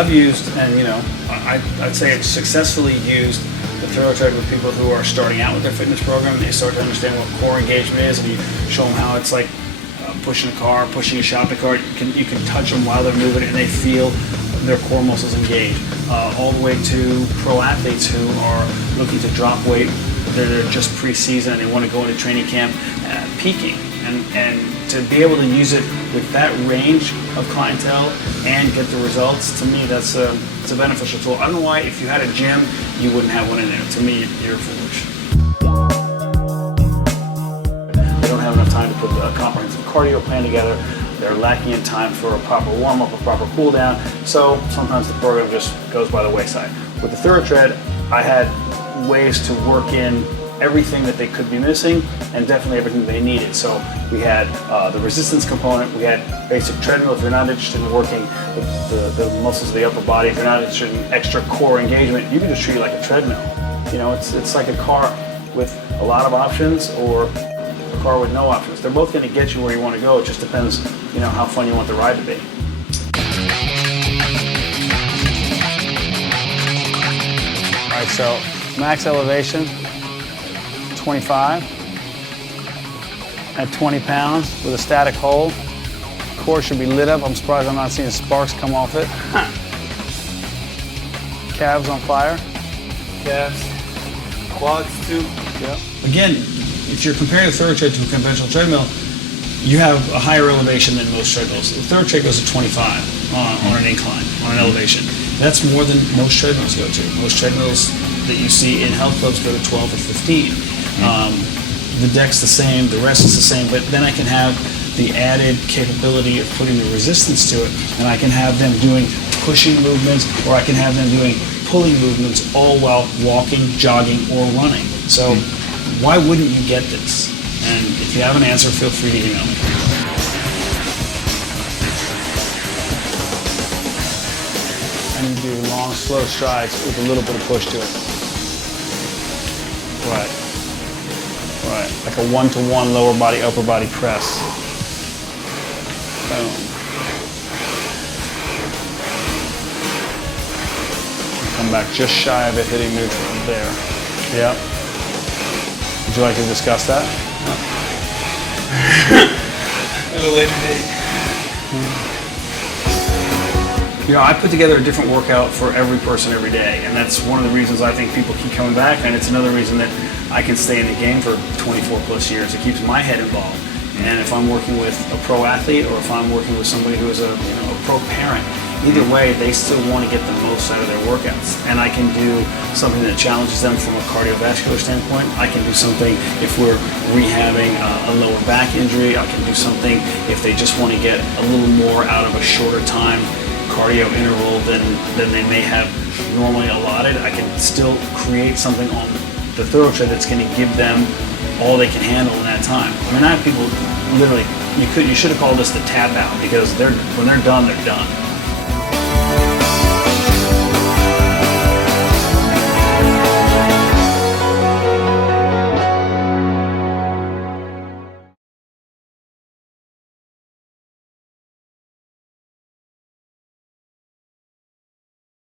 I've used, and I'd say I've successfully used the Thorotread with people who are starting out with their fitness program, and they start to understand what core engagement is, and you show them how it's like pushing a car, pushing a shopping cart. You can touch them while they're moving, and they feel their core muscles engaged. All the way to pro athletes who are looking to drop weight. They're just pre-season and they want to go into training camp peaking. And to be able to use it with that range of clientele and get the results, to me, it's a beneficial tool. I don't know why, if you had a gym, you wouldn't have one in there. To me, you're foolish. They don't have enough time to put a comprehensive cardio plan together. They're lacking in time for a proper warm-up, a proper cool-down, so sometimes the program just goes by the wayside. With the Thorotread, I had ways to work in everything that they could be missing and definitely everything they needed. So we had the resistance component, we had basic treadmill if you're not interested in working the muscles of the upper body, if you're not interested in extra core engagement, you can just treat it like a treadmill. It's like a car with a lot of options or a car with no options. They're both going to get you where you want to go. It just depends, how fun you want the ride to be. All right, so max elevation, 25 at 20 pounds with a static hold. Core should be lit up. I'm surprised I'm not seeing sparks come off it. Calves on fire. Calves, quads too. Yep. Again, if you're comparing the Thorotread to a conventional treadmill, you have a higher elevation than most treadmills. The Thorotread goes to 25 on an incline, on an elevation. That's more than most treadmills go to. Most treadmills that you see in health clubs go to 12 or 15. The deck's the same, the rest is the same, but then I can have the added capability of putting the resistance to it, and I can have them doing pushing movements, or I can have them doing pulling movements, all while walking, jogging, or running. So why wouldn't you get this? And if you have an answer, feel free to email me. And you do long, slow strides with a little bit of push to it. Right. Right. Like a one-to-one lower body, upper body press. Boom. Come back just shy of it, hitting neutral. There. Yep. Would you like to discuss that? At a later date. I put together a different workout for every person every day, and that's one of the reasons I think people keep coming back, and it's another reason that I can stay in the game for 24 plus years. It keeps my head involved. And if I'm working with a pro athlete or if I'm working with somebody who is a pro parent, either way, they still want to get the most out of their workouts. And I can do something that challenges them from a cardiovascular standpoint. I can do something if we're rehabbing a lower back injury. I can do something if they just want to get a little more out of a shorter time cardio interval than they may have normally allotted. I can still create something on the Thorotread that's going to give them all they can handle in that time. I mean, I have people literally, you should have called this the tap out, because when they're done, they're done.